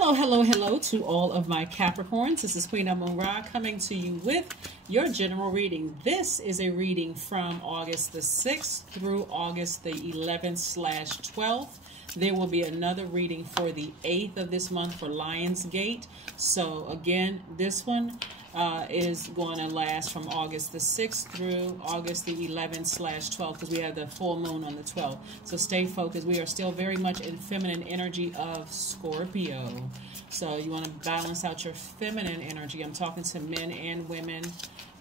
Hello, hello, hello to all of my Capricorns. This is Queen Amun-Ra coming to you with your general reading. This is a reading from August the 6th through August the 11th/12th. There will be another reading for the 8th of this month for Lionsgate. So again, this one is going to last from August the 6th through August the 11th/12th because we have the full moon on the 12th. So stay focused. We are still very much in feminine energy of Scorpio. So you want to balance out your feminine energy. I'm talking to men and women,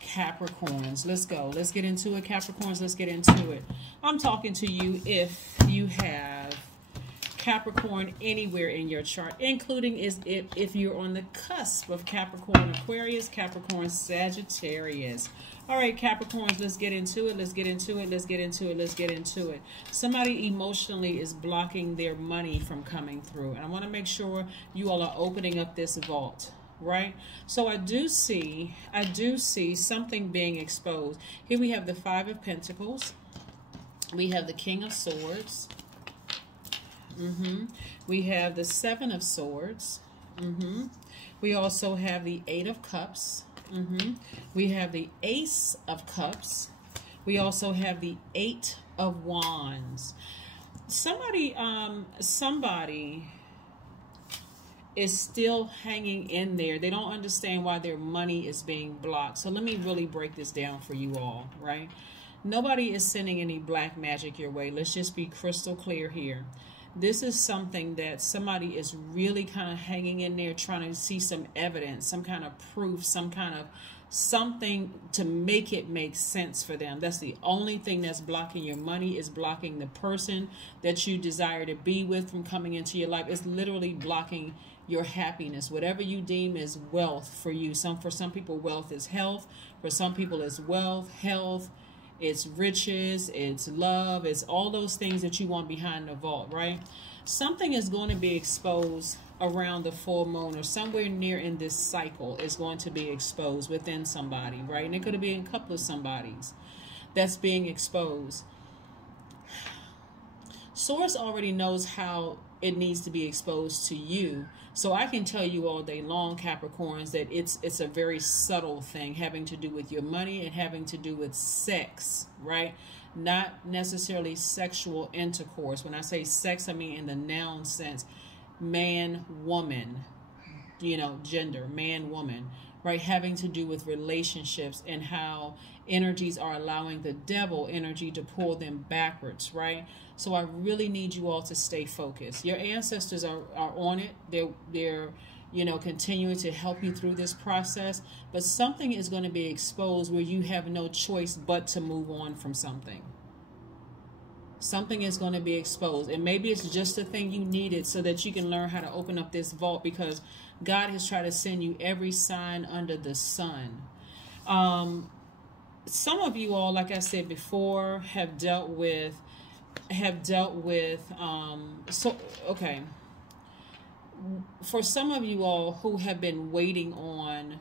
Capricorns. Let's go. Let's get into it, Capricorns. Let's get into it. I'm talking to you if you have Capricorn anywhere in your chart, including if you're on the cusp of Capricorn, Aquarius, Capricorn, Sagittarius. All right, Capricorns, let's get into it. Let's get into it. Let's get into it. Let's get into it. Somebody emotionally is blocking their money from coming through. And I want to make sure you all are opening up this vault, right? So I do see something being exposed. Here we have the Five of Pentacles. We have the King of Swords. We have the Seven of Swords. We also have the Eight of Cups. We have the Ace of Cups. We also have the Eight of Wands. Somebody is still hanging in there. They don't understand why their money is being blocked. So let me really break this down for you all, right? Nobody is sending any black magic your way. Let's just be crystal clear here. This is something that somebody is really kind of hanging in there, trying to see some evidence, some kind of proof, some kind of something to make it make sense for them. That's the only thing that's blocking your money, is blocking the person that you desire to be with from coming into your life. It's literally blocking your happiness. Whatever you deem is wealth for you. For some people, wealth is health. For some people, it's wealth, health. It's riches, it's love, it's all those things that you want behind the vault, right? Something is going to be exposed around the full moon or somewhere near in this cycle is going to be exposed within somebody, right? And it could be a couple of somebodies that's being exposed. Source already knows how it needs to be exposed to you. So I can tell you all day long, Capricorns, that it's a very subtle thing having to do with your money and having to do with sex, right? Not necessarily sexual intercourse. When I say sex, I mean in the noun sense, man, woman, gender, man, woman, right? Having to do with relationships and how energies are allowing the devil energy to pull them backwards, right? So I really need you all to stay focused. Your ancestors are on it. They're continuing to help you through this process. But something is going to be exposed where you have no choice but to move on from something. Something is going to be exposed. And maybe it's just the thing you needed so that you can learn how to open up this vault, because God has tried to send you every sign under the sun. Some of you all, like I said before, have dealt with for some of you all who have been waiting on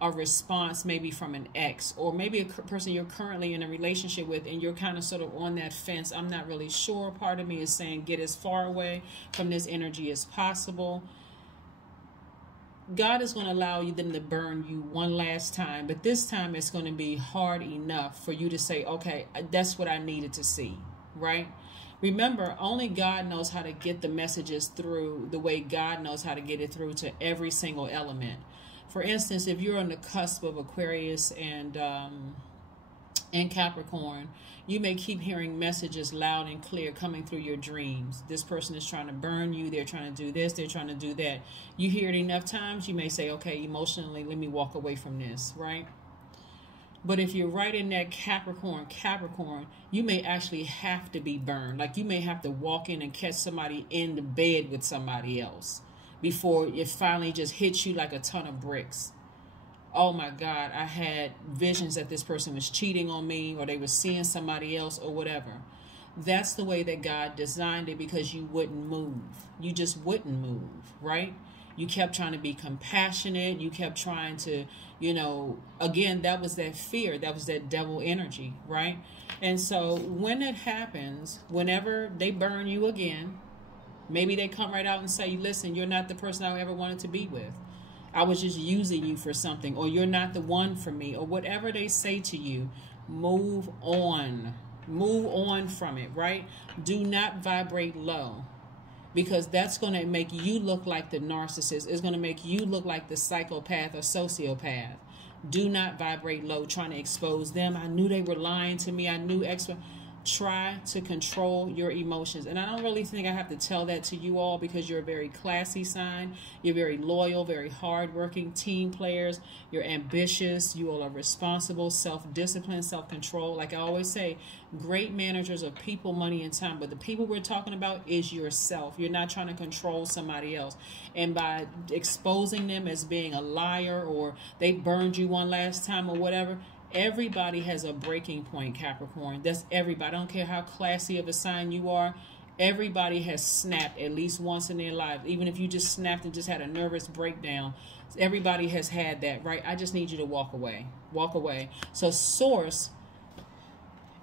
a response, maybe from an ex, or maybe a person you're currently in a relationship with, and you're kind of sort of on that fence. I'm not really sure. Part of me is saying get as far away from this energy as possible. God is going to allow them to burn you one last time, but this time it's going to be hard enough for you to say, okay, that's what I needed to see, right? Remember, only God knows how to get the messages through the way God knows how to get it through to every single element. For instance, if you're on the cusp of Aquarius and Capricorn, you may keep hearing messages loud and clear coming through your dreams. This person is trying to burn you. They're trying to do this. They're trying to do that. You hear it enough times, you may say, okay, emotionally, let me walk away from this, right? But if you're right in that Capricorn, you may actually have to be burned. Like you may have to walk in and catch somebody in the bed with somebody else before it finally just hits you like a ton of bricks. Oh my God, I had visions that this person was cheating on me, or they were seeing somebody else, or whatever. That's the way that God designed it, because you wouldn't move. You just wouldn't move, right? You kept trying to be compassionate. You kept trying to, again, that was that fear. That was that devil energy, right? And so when it happens, whenever they burn you again, Maybe they come right out and say, listen, you're not the person I ever wanted to be with. I was just using you for something, or you're not the one for me, or whatever they say to you. Move on. Move on from it, right? Do not vibrate low, because that's going to make you look like the narcissist. It's going to make you look like the psychopath or sociopath. Do not vibrate low trying to expose them. I knew they were lying to me. I knew extra. Try to control your emotions. And I don't really think I have to tell that to you all, because you're a very classy sign. You're very loyal, very hardworking team players. You're ambitious. You all are responsible, self-discipline, self-control. Like I always say, great managers of people, money, and time. But the people we're talking about is yourself. You're not trying to control somebody else. And by exposing them as being a liar, or they burned you one last time or whatever, everybody has a breaking point, Capricorn. That's everybody. I don't care how classy of a sign you are. Everybody has snapped at least once in their life. Even if you just snapped and just had a nervous breakdown, everybody has had that, right? I just need you to walk away. Walk away. So Source,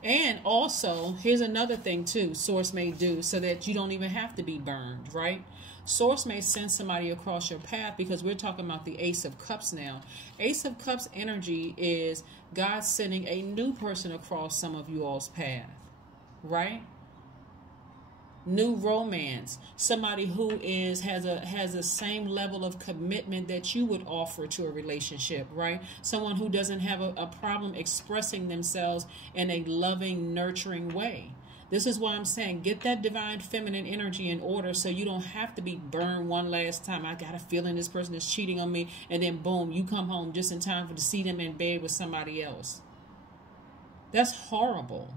and also, here's another thing too, Source may do so that you don't even have to be burned, right? Source may send somebody across your path, because we're talking about the Ace of Cups now. Ace of Cups energy is God sending a new person across some of you all's path, right? New romance, somebody who has the same level of commitment that you would offer to a relationship, right? Someone who doesn't have a problem expressing themselves in a loving, nurturing way. This is why I'm saying get that divine feminine energy in order, so you don't have to be burned one last time. I got a feeling this person is cheating on me, and then boom, you come home just in time to see them in bed with somebody else. That's horrible.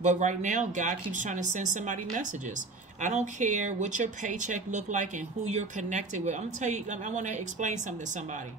But right now, God keeps trying to send somebody messages. I don't care what your paycheck look like and who you're connected with. I'm going to tell you, I want to explain something to somebody.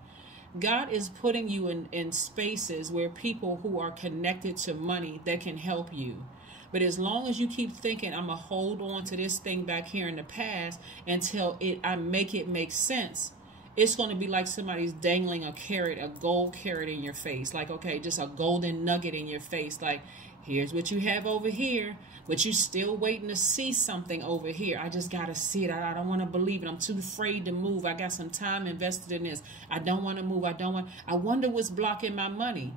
God is putting you in spaces where people who are connected to money that can help you. But as long as you keep thinking, I'm going to hold on to this thing back here in the past until I make it make sense, it's going to be like somebody's dangling a carrot, a gold carrot in your face. Like, okay, just a golden nugget in your face. Like, here's what you have over here, but you're still waiting to see something over here. I just got to see it. I don't want to believe it. I'm too afraid to move. I got some time invested in this. I don't want to move. I wonder what's blocking my money.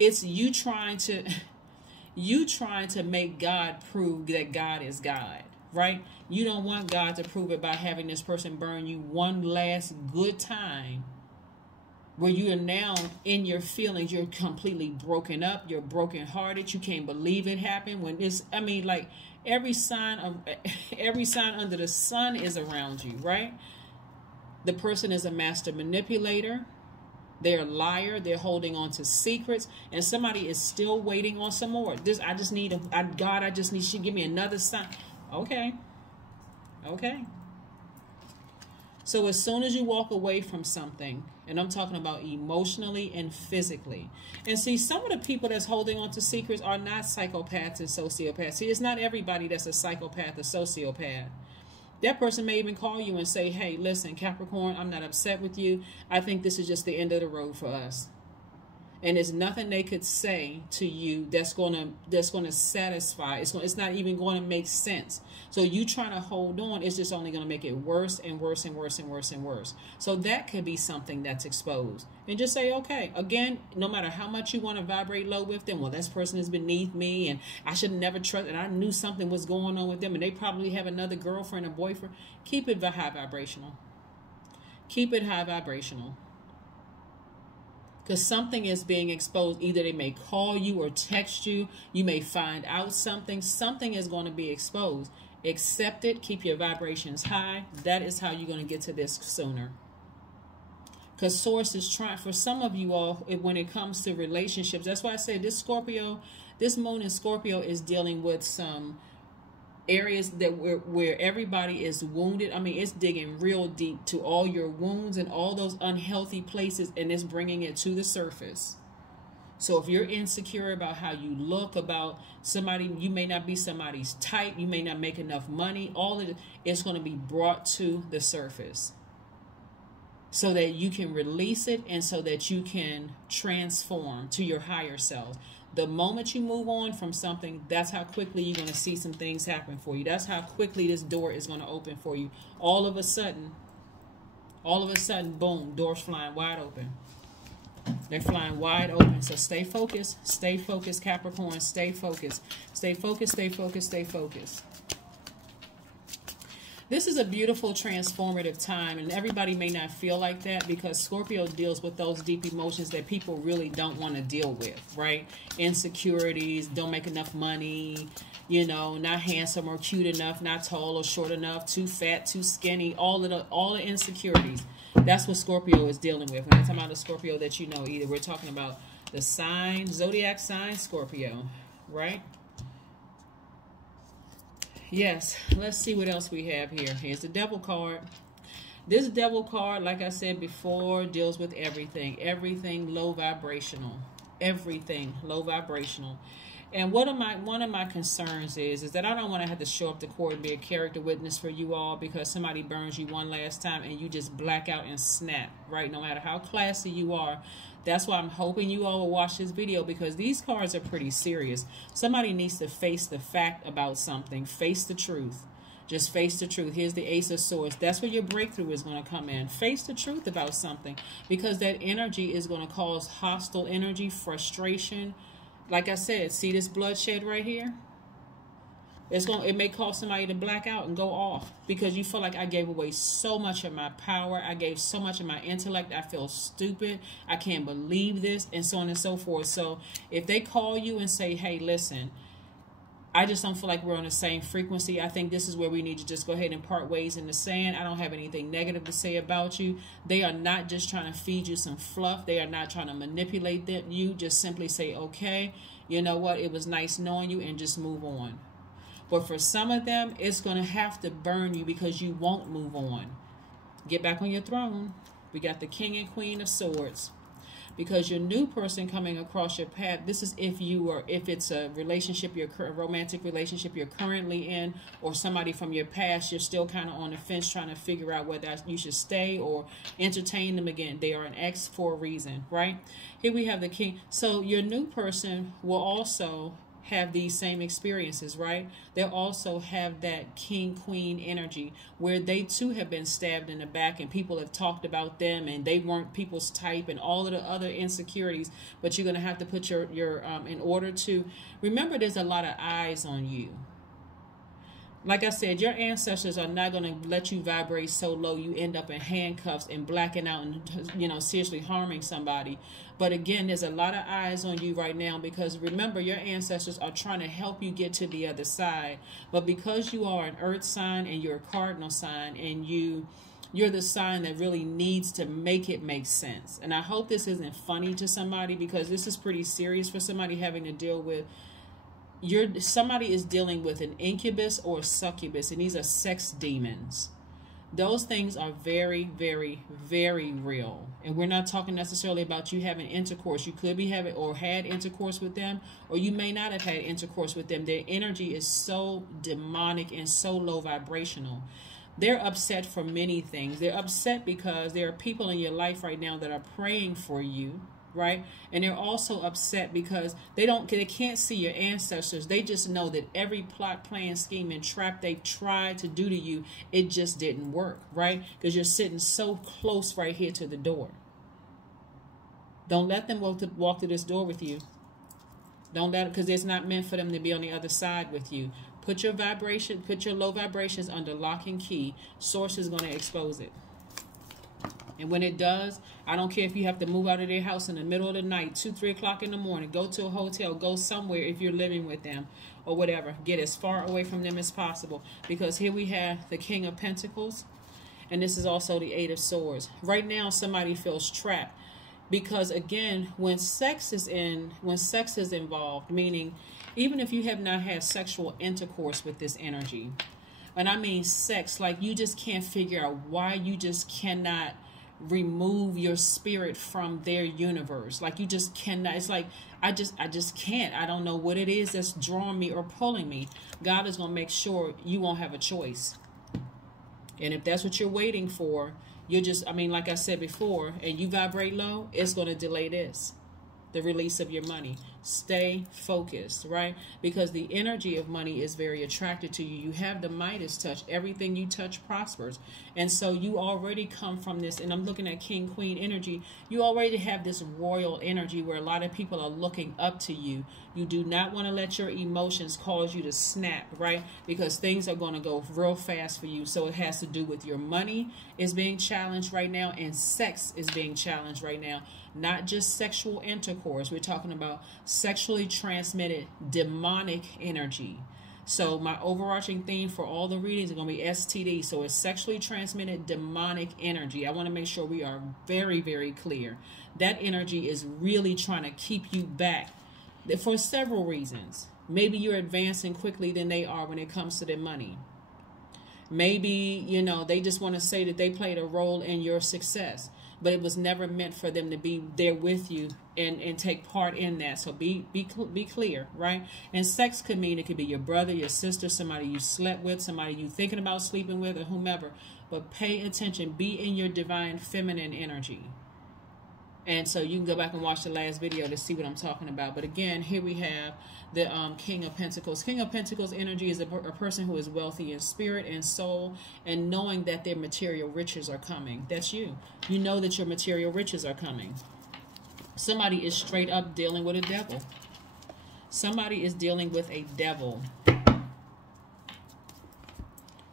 It's you trying to... You trying to make God prove that God is God, right? You don't want God to prove it by having this person burn you one last good time, where you are now in your feelings. You're completely broken up. You're brokenhearted. You can't believe it happened. When it's, I mean, like every sign under the sun is around you, right? The person is a master manipulator. They're a liar. They're holding on to secrets, and somebody is still waiting on some more. I just need God. I just need you to give me another sign. Okay. So as soon as you walk away from something, and I'm talking about emotionally and physically, and see, some of the people that's holding on to secrets are not psychopaths and sociopaths. See, it's not everybody that's a psychopath or sociopath. That person may even call you and say, hey, listen, Capricorn, I'm not upset with you. I think this is just the end of the road for us. And there's nothing they could say to you that's going to satisfy. It's not even going to make sense. So you trying to hold on is just only going to make it worse and worse and worse and worse and worse. So that could be something that's exposed. And just say, okay, again, no matter how much you want to vibrate low with them, well, this person is beneath me and I should never trust, and I knew something was going on with them and they probably have another girlfriend or boyfriend. Keep it high vibrational. Keep it high vibrational. Because something is being exposed. Either they may call you or text you. You may find out something. Something is going to be exposed. Accept it. Keep your vibrations high. That is how you're going to get to this sooner. Because Source is trying, for some of you all, when it comes to relationships, that's why I say this Scorpio, this moon in Scorpio is dealing with some areas that where everybody is wounded. I mean, it's digging real deep to all your wounds and all those unhealthy places, and it's bringing it to the surface. So if you're insecure about how you look, about somebody, you may not be somebody's type, you may not make enough money, all of it, it's going to be brought to the surface so that you can release it and so that you can transform to your higher self. The moment you move on from something, that's how quickly you're going to see some things happen for you. That's how quickly this door is going to open for you. All of a sudden, boom, doors flying wide open. They're flying wide open. So stay focused, Capricorn. Stay focused, stay focused, stay focused, stay focused. This is a beautiful, transformative time, and everybody may not feel like that because Scorpio deals with those deep emotions that people really don't want to deal with, right? Insecurities, don't make enough money, you know, not handsome or cute enough, not tall or short enough, too fat, too skinny, all the insecurities. That's what Scorpio is dealing with. When we're talking about a Scorpio that you know, either we're talking about the sign, zodiac sign, Scorpio, right? Yes, let's see what else we have here. Here's the Devil card. This Devil card, like I said before, deals with everything. Everything low vibrational. Everything low vibrational. And one of my concerns is that I don't want to have to show up to court and be a character witness for you all because somebody burns you one last time and you just black out and snap, right? No matter how classy you are. That's why I'm hoping you all will watch this video because these cards are pretty serious. Somebody needs to face the fact about something. Face the truth. Just face the truth. Here's the Ace of Swords. That's where your breakthrough is going to come in. Face the truth about something because that energy is going to cause hostile energy, frustration. Like I said, see this bloodshed right here? It may cause somebody to black out and go off because you feel like I gave away so much of my power. I gave so much of my intellect. I feel stupid. I can't believe this, and so on and so forth. So if they call you and say, hey, listen, I just don't feel like we're on the same frequency. I think this is where we need to just go ahead and part ways in the sand. I don't have anything negative to say about you. They are not just trying to feed you some fluff. They are not trying to manipulate you. Just simply say, okay, you know what? It was nice knowing you, and just move on. But for some of them, it's going to have to burn you because you won't move on. Get back on your throne. We got the King and Queen of Swords. Because your new person coming across your path, this is if it's a relationship, a romantic relationship you're currently in, or somebody from your past, you're still kind of on the fence trying to figure out whether you should stay or entertain them again. They are an ex for a reason, right? Here we have the King. So your new person will also have these same experiences, right? They'll also have that king-queen energy where they too have been stabbed in the back and people have talked about them and they weren't people's type and all of the other insecurities. But you're going to have to put your in order to remember there's a lot of eyes on you. Like I said, your ancestors are not going to let you vibrate so low you end up in handcuffs and blacking out and, you know, seriously harming somebody. But again, there's a lot of eyes on you right now because remember, your ancestors are trying to help you get to the other side. But because you are an earth sign and you're a cardinal sign and you're the sign that really needs to make it make sense. And I hope this isn't funny to somebody because this is pretty serious for somebody having to deal with. Somebody is dealing with an incubus or a succubus, and these are sex demons. Those things are very, very, very real. And we're not talking necessarily about you having intercourse. You could be having or had intercourse with them, or you may not have had intercourse with them. Their energy is so demonic and so low vibrational. They're upset for many things. They're upset because there are people in your life right now that are praying for you. Right? And they're also upset because they can't see your ancestors. They just know that every plot, plan, scheme, and trap they tried to do to you, it just didn't work, right? Because you're sitting so close right here to the door. Don't let them walk through this door with you. Don't let it, because it's not meant for them to be on the other side with you. Put your low vibrations under lock and key. Source is going to expose it. And when it does, I don't care if you have to move out of their house in the middle of the night, 2, 3 o'clock in the morning, go to a hotel, go somewhere if you're living with them or whatever. Get as far away from them as possible. Because here we have the King of Pentacles, and this is also the Eight of Swords. Right now, somebody feels trapped because, again, when sex is involved, meaning even if you have not had sexual intercourse with this energy, and I mean sex, like you just can't figure out why you just cannot remove your spirit from their universe. Like you just cannot. It's like I just can't. I don't know what it is that's drawing me or pulling me. God is going to make sure you won't have a choice. And if that's what you're waiting for, you're just, I mean, like I said before, and you vibrate low, it's going to delay this, the release of your money. Stay focused, right? Because the energy of money is very attracted to you. You have the Midas touch. Everything you touch prospers. And so you already come from this, and I'm looking at King Queen energy. You already have this royal energy where a lot of people are looking up to you. You do not want to let your emotions cause you to snap, right? Because things are going to go real fast for you. So it has to do with your money is being challenged right now, and sex is being challenged right now. Not just sexual intercourse. We're talking about sexually transmitted demonic energy. So my overarching theme for all the readings are going to be STD. So it's sexually transmitted demonic energy. I want to make sure we are very, very clear. That energy is really trying to keep you back for several reasons. Maybe you're advancing quickly than they are when it comes to their money. Maybe, you know, they just want to say that they played a role in your success, but it was never meant for them to be there with you and take part in that. So be clear, right? And sex could mean it could be your brother, your sister, somebody you slept with, somebody you thinking about sleeping with, or whomever. But pay attention. Be in your divine feminine energy. And so you can go back and watch the last video to see what I'm talking about. But again, here we have the King of Pentacles. King of Pentacles energy is a person who is wealthy in spirit and soul, and knowing that their material riches are coming. That's you. You know that your material riches are coming. Somebody is straight up dealing with a devil. Somebody is dealing with a devil.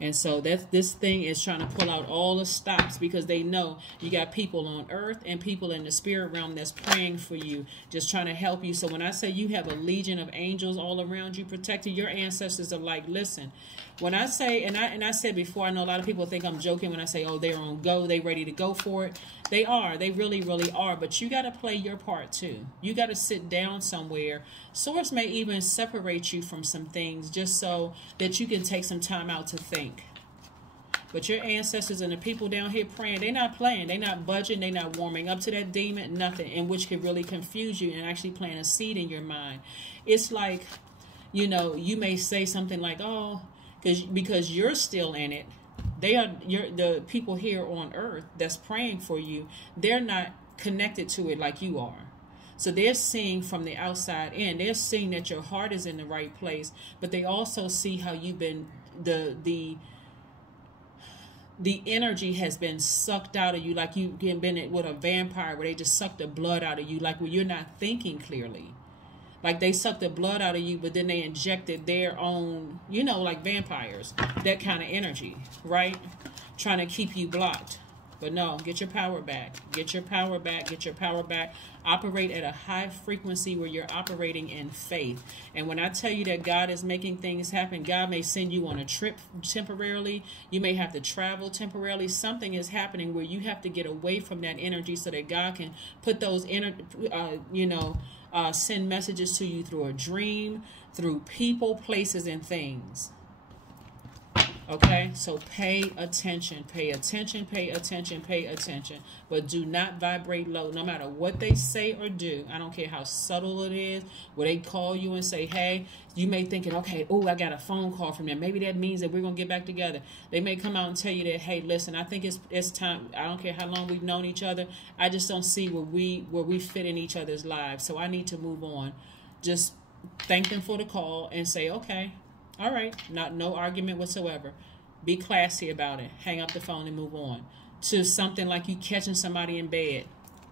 And so this thing is trying to pull out all the stops, because they know you got people on earth and people in the spirit realm that's praying for you, just trying to help you. So when I say you have a legion of angels all around you protecting, your ancestors are like, listen, when I say, and I said before, I know a lot of people think I'm joking when I say, oh, they're on go, they ready to go for it. They are. They really, really are. But you got to play your part too. You got to sit down somewhere. Source may even separate you from some things just so that you can take some time out to think. But your ancestors and the people down here praying, they're not playing. They're not budging. They're not warming up to that demon. Nothing. In which could really confuse you and actually plant a seed in your mind. It's like, you know, you may say something like, oh, because you're still in it. The people here on earth that's praying for you, they're not connected to it like you are. So they're seeing from the outside in. They're seeing that your heart is in the right place, but they also see how you've been, the energy has been sucked out of you, like you've been with a vampire where they just suck the blood out of you, like when you're not thinking clearly. Like they sucked the blood out of you, but then they injected their own, you know, like vampires, that kind of energy, right? Trying to keep you blocked. But no, get your power back. Get your power back. Get your power back. Operate at a high frequency where you're operating in faith. And when I tell you that God is making things happen, God may send you on a trip temporarily. You may have to travel temporarily. Something is happening where you have to get away from that energy so that God can put those, send messages to you through a dream, through people, places, and things. Okay, so pay attention, pay attention, pay attention, pay attention. But do not vibrate low, no matter what they say or do. I don't care how subtle it is. Where they call you and say, hey, you may thinking, okay, oh, I got a phone call from them. Maybe that means that we're going to get back together. They may come out and tell you that, hey, listen, I think it's time. I don't care how long we've known each other. I just don't see where we fit in each other's lives. So I need to move on. Just thank them for the call and say, okay. All right, no argument whatsoever. Be classy about it. Hang up the phone and move on. To something like you catching somebody in bed.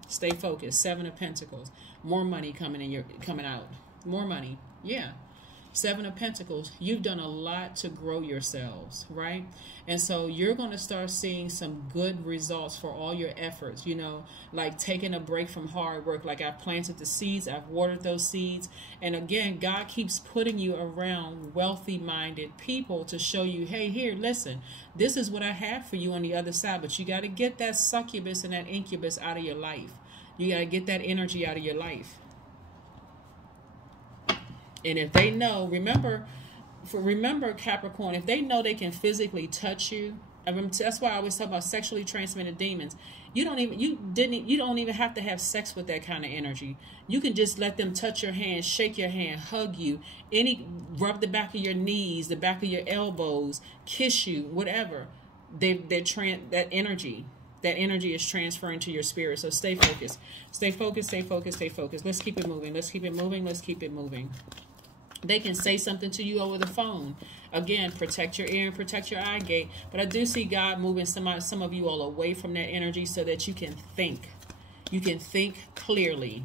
Stay focused. 7 of Pentacles. More money coming out. More money. Yeah. 7 of Pentacles. You've done a lot to grow yourselves, right? And so you're going to start seeing some good results for all your efforts, you know, like taking a break from hard work. Like I've planted the seeds, I've watered those seeds. And again, God keeps putting you around wealthy-minded people to show you, hey, here, listen, this is what I have for you on the other side. But you got to get that succubus and that incubus out of your life. You got to get that energy out of your life. And if they know, remember Capricorn, if they know they can physically touch you, that's why I always talk about sexually transmitted demons. You don't even have to have sex with that kind of energy. You can just let them touch your hand, shake your hand, hug you, rub the back of your knees, the back of your elbows, kiss you, whatever. That energy. That energy is transferring to your spirit. So stay focused. Stay focused, stay focused, stay focused. Let's keep it moving. Let's keep it moving. Let's keep it moving. They can say something to you over the phone. Again, protect your ear and protect your eye gate. But I do see God moving some of you all away from that energy so that you can think. You can think clearly.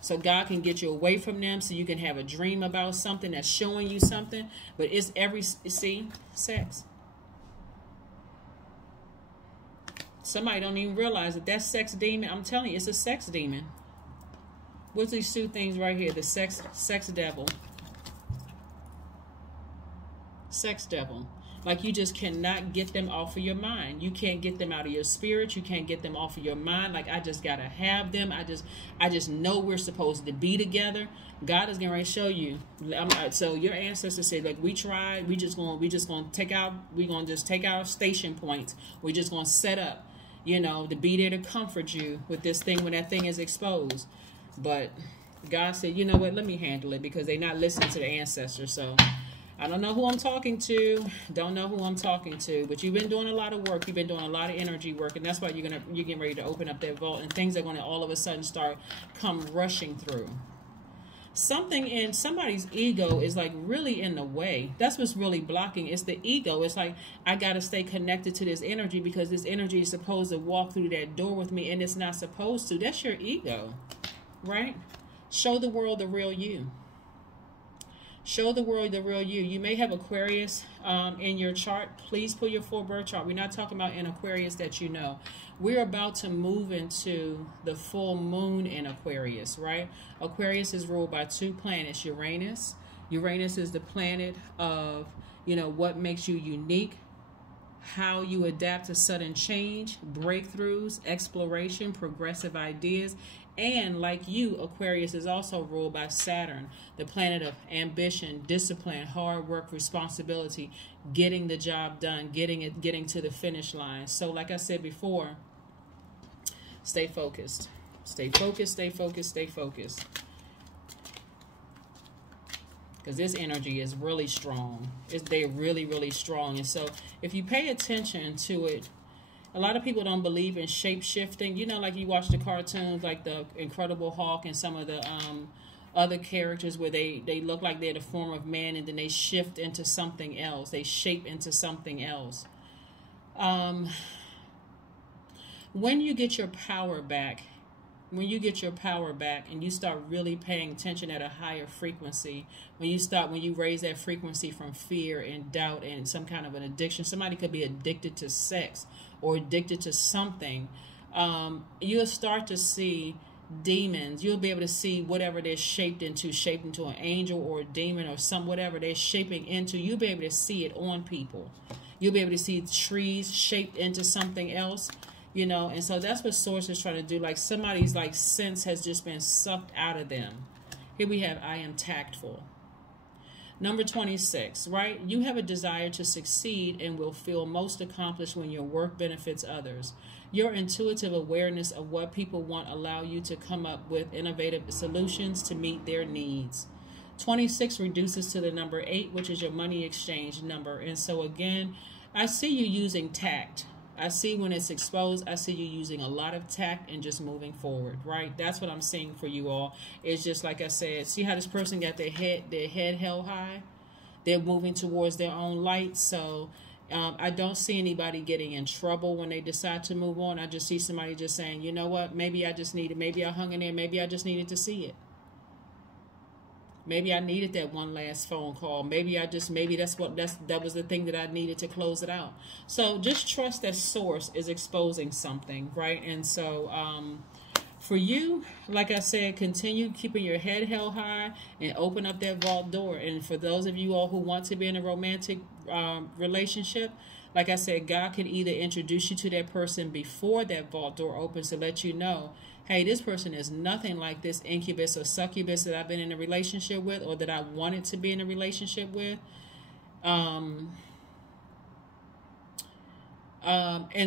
So God can get you away from them so you can have a dream about something that's showing you something. But it's sex. Somebody don't even realize that that sex demon, I'm telling you, it's a sex demon. What's these two things right here? The sex devil. Sex devil. Like you just cannot get them off of your mind. You can't get them out of your spirit. You can't get them off of your mind. Like I just gotta have them. I just know we're supposed to be together. God is gonna show you. So your ancestors said, like we tried. We just gonna take out. We're gonna just take our station points. We're just gonna set up. You know, to be there to comfort you with this thing when that thing is exposed. But God said, you know what? Let me handle it because they're not listening to the ancestors. So I don't know who I'm talking to. Don't know who I'm talking to. But you've been doing a lot of work. You've been doing a lot of energy work. And that's why you're getting ready to open up that vault. And things are going to all of a sudden come rushing through. Something in somebody's ego is like really in the way. That's what's really blocking. It's the ego. It's like I got to stay connected to this energy because this energy is supposed to walk through that door with me and it's not supposed to. That's your ego, right? Show the world the real you. Show the world the real you. You may have Aquarius in your chart. Please pull your full birth chart. We're not talking about an Aquarius that you know. We're about to move into the full moon in Aquarius, right? Aquarius is ruled by two planets, Uranus. Uranus is the planet of, you know, what makes you unique, how you adapt to sudden change, breakthroughs, exploration, progressive ideas. And like you, Aquarius is also ruled by Saturn, the planet of ambition, discipline, hard work, responsibility, getting the job done, getting to the finish line. So like I said before, stay focused. Stay focused, stay focused, stay focused. Because this energy is really strong. They're really, really strong. And so if you pay attention to it, a lot of people don't believe in shape-shifting. You know, like you watch the cartoons, like the Incredible Hulk and some of the other characters where they look like they're the form of man and then they shift into something else. They shape into something else. When you get your power back, and you start really paying attention at a higher frequency, when you raise that frequency from fear and doubt and some kind of an addiction, somebody could be addicted to sex or addicted to something, you'll start to see demons. You'll be able to see whatever they're shaped into an angel or a demon or whatever they're shaping into. You'll be able to see it on people. You'll be able to see trees shaped into something else. You know, and so that's what Source is trying to do. Like somebody's like sense has just been sucked out of them. Here we have, I am tactful. Number 26, right? You have a desire to succeed and will feel most accomplished when your work benefits others. Your intuitive awareness of what people want allow you to come up with innovative solutions to meet their needs. 26 reduces to the number 8, which is your money exchange number. And so again, I see you using tact. I see when it's exposed, I see you using a lot of tact and just moving forward, right? That's what I'm seeing for you all. It's just like I said, see how this person got their head held high? They're moving towards their own light. So I don't see anybody getting in trouble when they decide to move on. I just see somebody just saying, you know what, maybe I hung in there, maybe I just needed to see it. Maybe I needed that one last phone call. Maybe that was the thing that I needed to close it out. So just trust that Source is exposing something, right? And so for you, like I said, continue keeping your head held high and open up that vault door. And for those of you all who want to be in a romantic relationship, like I said, God can either introduce you to that person before that vault door opens to let you know, hey, this person is nothing like this incubus or succubus that I've been in a relationship with or that I wanted to be in a relationship with. And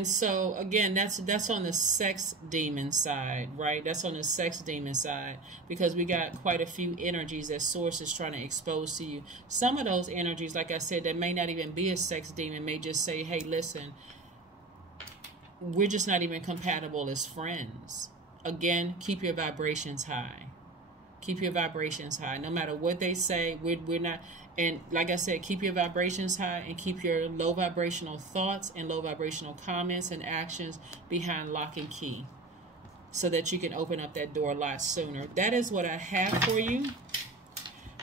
so, again, that's on the sex demon side, right? That's on the sex demon side because we got quite a few energies that Source is trying to expose to you. Some of those energies, like I said, that may not even be a sex demon, may just say, hey, listen, we're just not even compatible as friends. Again, keep your vibrations high. Keep your vibrations high. No matter what they say, we're not. And like I said, keep your vibrations high and keep your low vibrational thoughts and low vibrational comments and actions behind lock and key, so that you can open up that door a lot sooner. That is what I have for you.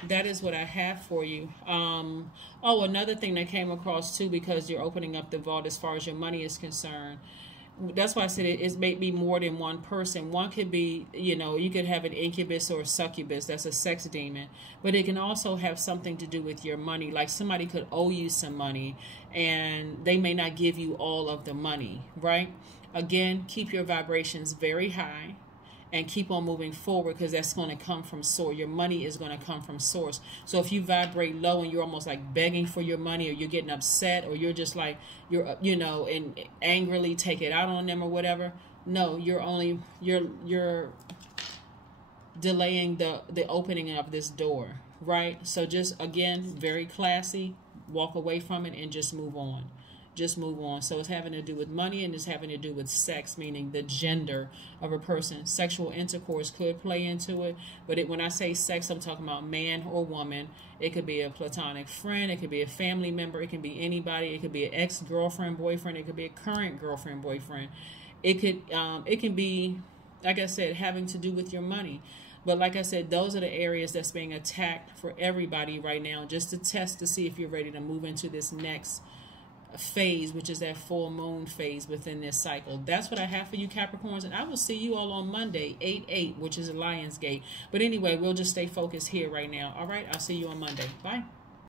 That is what I have for you. Oh, another thing that came across too, because you're opening up the vault as far as your money is concerned. That's why I said it may be more than one person. One could be, you know, you could have an incubus or a succubus. That's a sex demon. But it can also have something to do with your money. Like somebody could owe you some money and they may not give you all of the money, right? Again, keep your vibrations very high and keep on moving forward, because that's going to come from source. Your money is going to come from source. So if you vibrate low and you're almost like begging for your money, or you're getting upset, or you're just like, you're, you know, and angrily take it out on them or whatever, no, you're delaying the opening of this door, right? So just, again, very classy, walk away from it and just move on. Just move on. So it's having to do with money, and it's having to do with sex, meaning the gender of a person. Sexual intercourse could play into it, but when I say sex, I'm talking about man or woman. It could be a platonic friend, it could be a family member, it can be anybody, it could be an ex-girlfriend, boyfriend, it could be a current girlfriend, boyfriend. It can be, like I said, having to do with your money. But like I said, those are the areas that's being attacked for everybody right now, just to test to see if you're ready to move into this next phase, which is that full moon phase within this cycle. That's what I have for you, Capricorns, and I will see you all on Monday, 8/8, which is a Lionsgate. But anyway, we'll just stay focused here right now. All right, I'll see you on Monday. Bye.